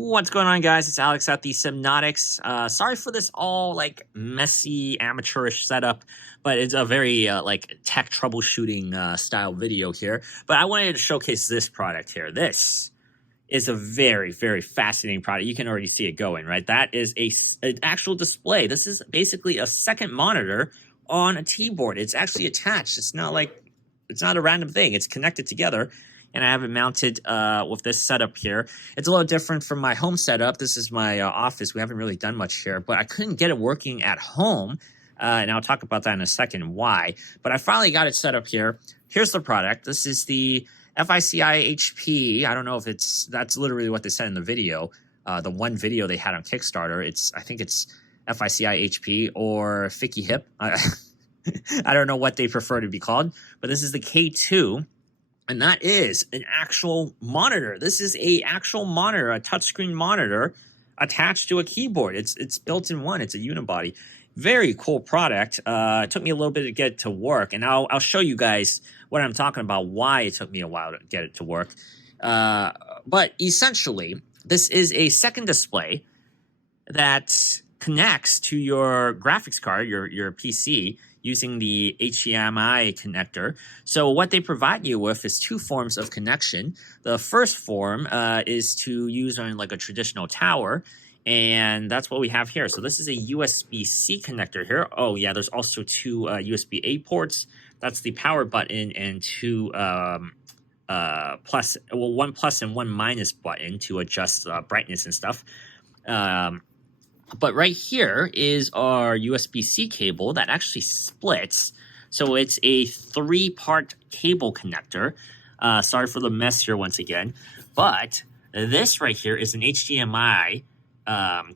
What's going on, guys? It's Alex at the Sypnotix. Sorry for this all messy, amateurish setup, but it's a very tech troubleshooting style video here. But I wanted to showcase this product here. This is a very, very fascinating product. You can already see it going, right? That is an actual display. This is basically a second monitor on a keyboard. It's actually attached. It's not a random thing. It's connected together. And I have it mounted with this setup here. It's a little different from my home setup. This is my office. We haven't really done much here, but I couldn't get it working at home. And I'll talk about that in a second why. But I finally got it set up here. Here's the product. This is the FICIHP. I don't know if that's literally what they said in the video. The one video they had on Kickstarter. I think it's FICIHP or FICIHP. I don't know what they prefer to be called. But this is the K2. And that is an actual monitor. This is a actual monitor, a touchscreen monitor attached to a keyboard. It's built in one. It's a unibody. Very cool product. It took me a little bit to get it to work, and I'll show you guys what I'm talking about, why it took me a while to get it to work. But essentially, this is a second display that connects to your graphics card, your PC, using the HDMI connector. So what they provide you with is two forms of connection. The first form is to use on like a traditional tower, and that's what we have here. So this is a USB-C connector here. Oh yeah, there's also two USB-A ports. That's the power button, and two one plus and one minus button to adjust brightness and stuff. But right here is our USB-C cable that actually splits. So it's a three-part cable connector. Sorry for the mess here once again. But this right here is an HDMI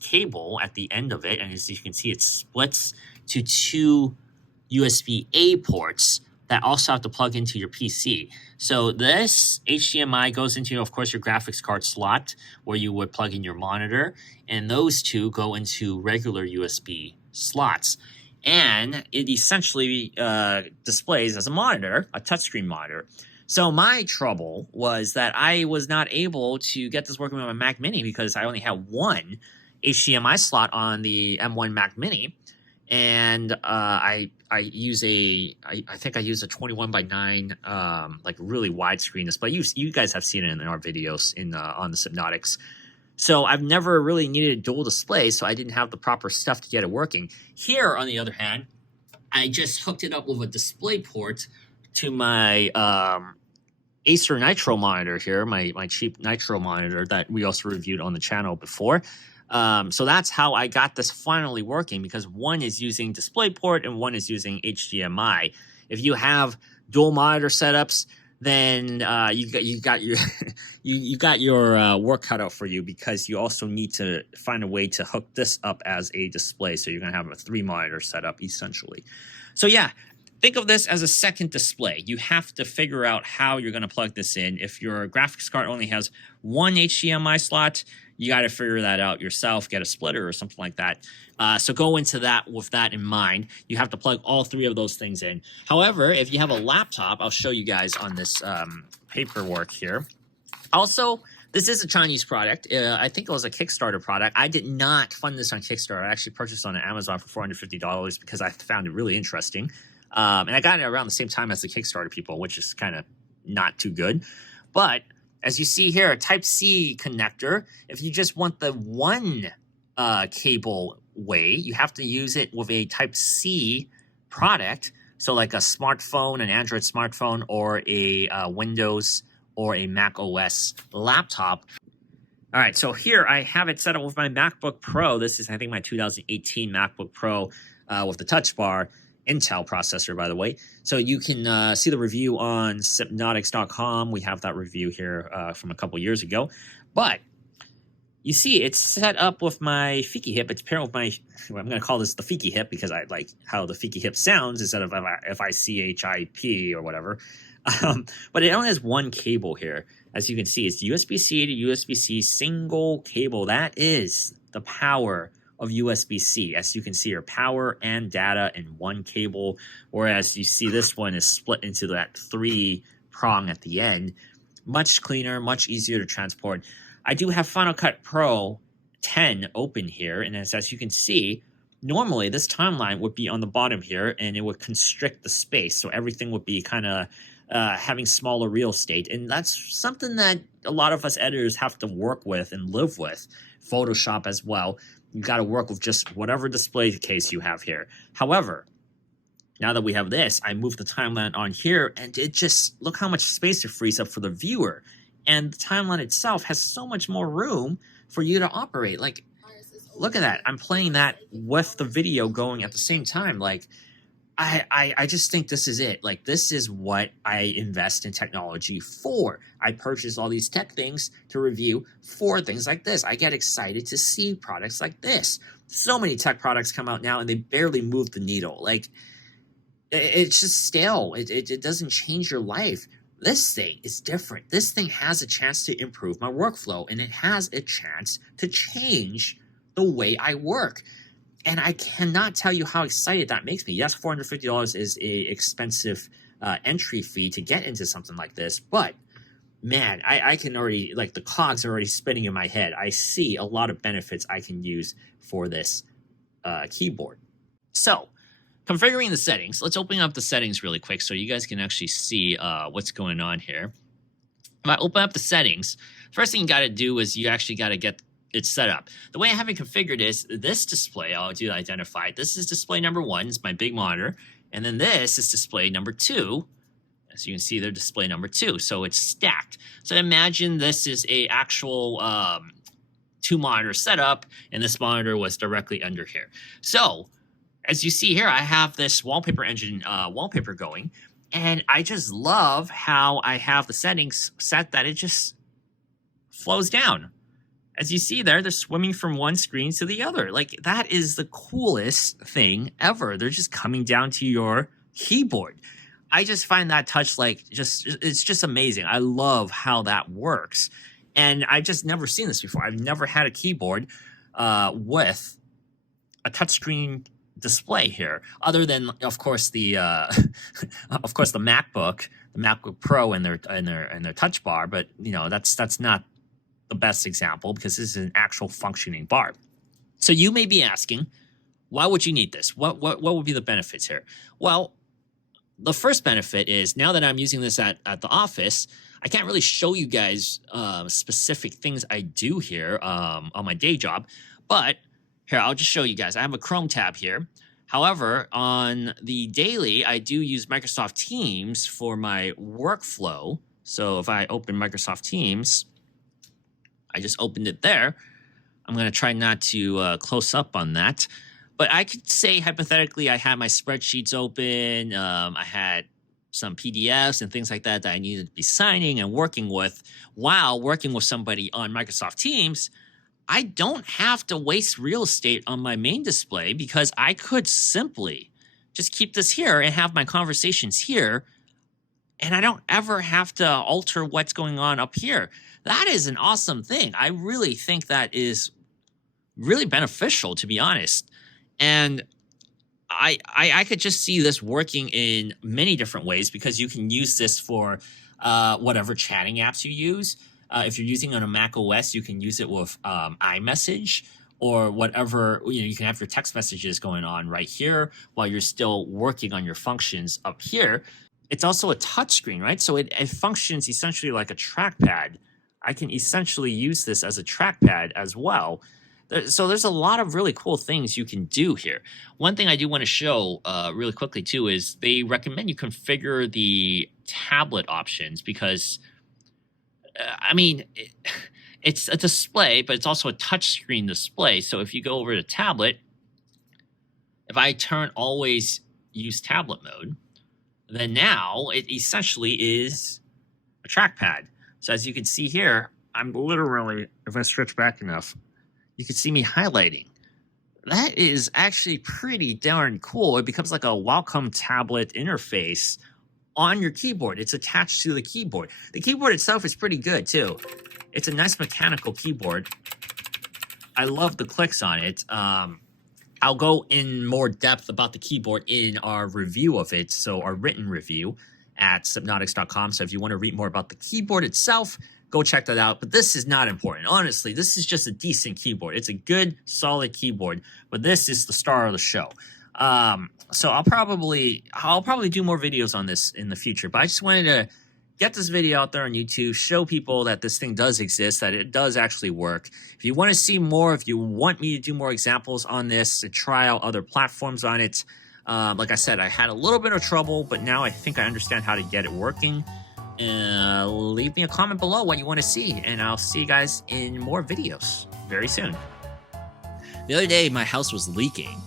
cable at the end of it. And as you can see, it splits to two USB-A ports that also have to plug into your PC. So this HDMI goes into, of course, your graphics card slot where you would plug in your monitor, and those two go into regular USB slots. And it essentially displays as a monitor, a touchscreen monitor. So my trouble was that I was not able to get this working with my Mac Mini because I only have one HDMI slot on the M1 Mac Mini. And I think I use a 21:9 like really widescreen display. You guys have seen it in our videos on the Sypnotix. So I've never really needed a dual display, so I didn't have the proper stuff to get it working. Here, on the other hand, I just hooked it up with a display port to my Acer Nitro monitor here, my cheap Nitro monitor that we also reviewed on the channel before. So that's how I got this finally working, because one is using DisplayPort and one is using HDMI. If you have dual monitor setups, then you got your work cut out for you, because you also need to find a way to hook this up as a display. So you're gonna have a 3-monitor setup essentially. So yeah. Think of this as a second display. You have to figure out how you're going to plug this in. If your graphics card only has one HDMI slot, you got to figure that out yourself, get a splitter or something like that. So go into that with that in mind. You have to plug all three of those things in. However, if you have a laptop, I'll show you guys on this paperwork here. Also, this is a Chinese product. I think it was a Kickstarter product. I did not fund this on Kickstarter. I actually purchased it on Amazon for $450 because I found it really interesting. And I got it around the same time as the Kickstarter people, which is kind of not too good. But as you see here, a Type-C connector, if you just want the one cable way, you have to use it with a Type-C product. So like a smartphone, an Android smartphone, or a Windows or a Mac OS laptop. All right, so here I have it set up with my MacBook Pro. This is, I think, my 2018 MacBook Pro with the Touch Bar. Intel processor, by the way. So you can see the review on Sypnotix.com. We have that review here from a couple years ago. But you see, it's set up with my FICIHP. It's paired with my, I'm going to call this the FICIHP because I like how the FICIHP sounds instead of FICIHP or whatever. But it only has one cable here. As you can see, it's USB-C to USB-C single cable. That is the power of USB-C. As you can see, your power and data in one cable, whereas you see this one is split into that 3-prong at the end. Much cleaner, much easier to transport. I do have Final Cut Pro 10 open here, and as you can see, normally this timeline would be on the bottom here, and it would constrict the space, so everything would be kind of having smaller real estate, and that's something that a lot of us editors have to work with and live with. Photoshop as well. You got to work with just whatever display case you have here. However, now that we have this, I move the timeline on here, and it just, look how much space it frees up for the viewer. And the timeline itself has so much more room for you to operate. Like, look at that. I'm playing that with the video going at the same time. Like, I just think this is it. Like, this is what I invest in technology for. I purchase all these tech things to review for things like this. I get excited to see products like this. So many tech products come out now, and they barely move the needle. Like, it's just stale. It doesn't change your life. This thing is different. This thing has a chance to improve my workflow, and it has a chance to change the way I work. And I cannot tell you how excited that makes me. Yes, $450 is a expensive entry fee to get into something like this, but man, I can already, like, the cogs are already spinning in my head. I see a lot of benefits I can use for this keyboard. So, configuring the settings. Let's open up the settings really quick so you guys can actually see what's going on here. If I open up the settings, first thing you got to do is you actually got to get it set up. The way I have it configured is this display, I'll do identify. This is display number 1, it's my big monitor. And then this is display number 2. As you can see, they're display number 2. So it's stacked. So imagine this is a actual 2 monitor setup, and this monitor was directly under here. So as you see here, I have this wallpaper engine wallpaper going, and I just love how I have the settings set that it just flows down. As you see there, they're swimming from one screen to the other. Like, that is the coolest thing ever. They're just coming down to your keyboard. I just find that touch, like, it's just amazing. I love how that works. And I've just never seen this before. I've never had a keyboard with a touchscreen display here, other than, of course, the MacBook Pro and their touch bar. But you know, that's not the best example, because this is an actual functioning bar. So you may be asking, why would you need this? What would be the benefits here? Well, the first benefit is, now that I'm using this at the office, I can't really show you guys specific things I do here on my day job, but here, I'll just show you guys. I have a Chrome tab here. However, on the daily, I do use Microsoft Teams for my workflow. So if I open Microsoft Teams, I just opened it there. I'm going to try not to close up on that. But I could say, hypothetically, I had my spreadsheets open. I had some PDFs and things like that I needed to be signing and working with. While working with somebody on Microsoft Teams, I don't have to waste real estate on my main display, because I could simply just keep this here and have my conversations here, and I don't ever have to alter what's going on up here. That is an awesome thing. I really think that is really beneficial, to be honest. And I could just see this working in many different ways, because you can use this for whatever chatting apps you use. If you're using on a Mac OS, you can use it with iMessage or whatever. You can have your text messages going on right here while you're still working on your functions up here. It's also a touchscreen, right? So it functions essentially like a trackpad. I can essentially use this as a trackpad as well. So there's a lot of really cool things you can do here. One thing I do want to show really quickly too is they recommend you configure the tablet options, because I mean, it's a display, but it's also a touchscreen display. So if you go over to tablet, if I turn always use tablet mode, then now it essentially is a trackpad. So as you can see here, I'm literally, if I stretch back enough, you can see me highlighting. That is actually pretty darn cool. It becomes like a welcome tablet interface on your keyboard. It's attached to the keyboard. The keyboard itself is pretty good too. It's a nice mechanical keyboard. I love the clicks on it. I'll go in more depth about the keyboard in our review of it, so our written review at Sypnotix.com. So if you want to read more about the keyboard itself, go check that out. But this is not important. Honestly, this is just a decent keyboard. It's a good, solid keyboard, but this is the star of the show. So I'll probably do more videos on this in the future, but I just wanted to get this video out there on YouTube, show people that this thing does exist, that it does actually work. If you want to see more, if you want me to do more examples on this and try out other platforms on it, like I said, I had a little bit of trouble, but now I think I understand how to get it working. Leave me a comment below what you want to see, and I'll see you guys in more videos very soon. The other day, my house was leaking,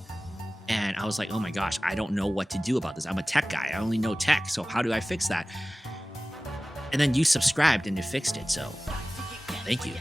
and I was like, oh my gosh, I don't know what to do about this. I'm a tech guy. I only know tech, so how do I fix that? And then you subscribed and you fixed it, so thank you.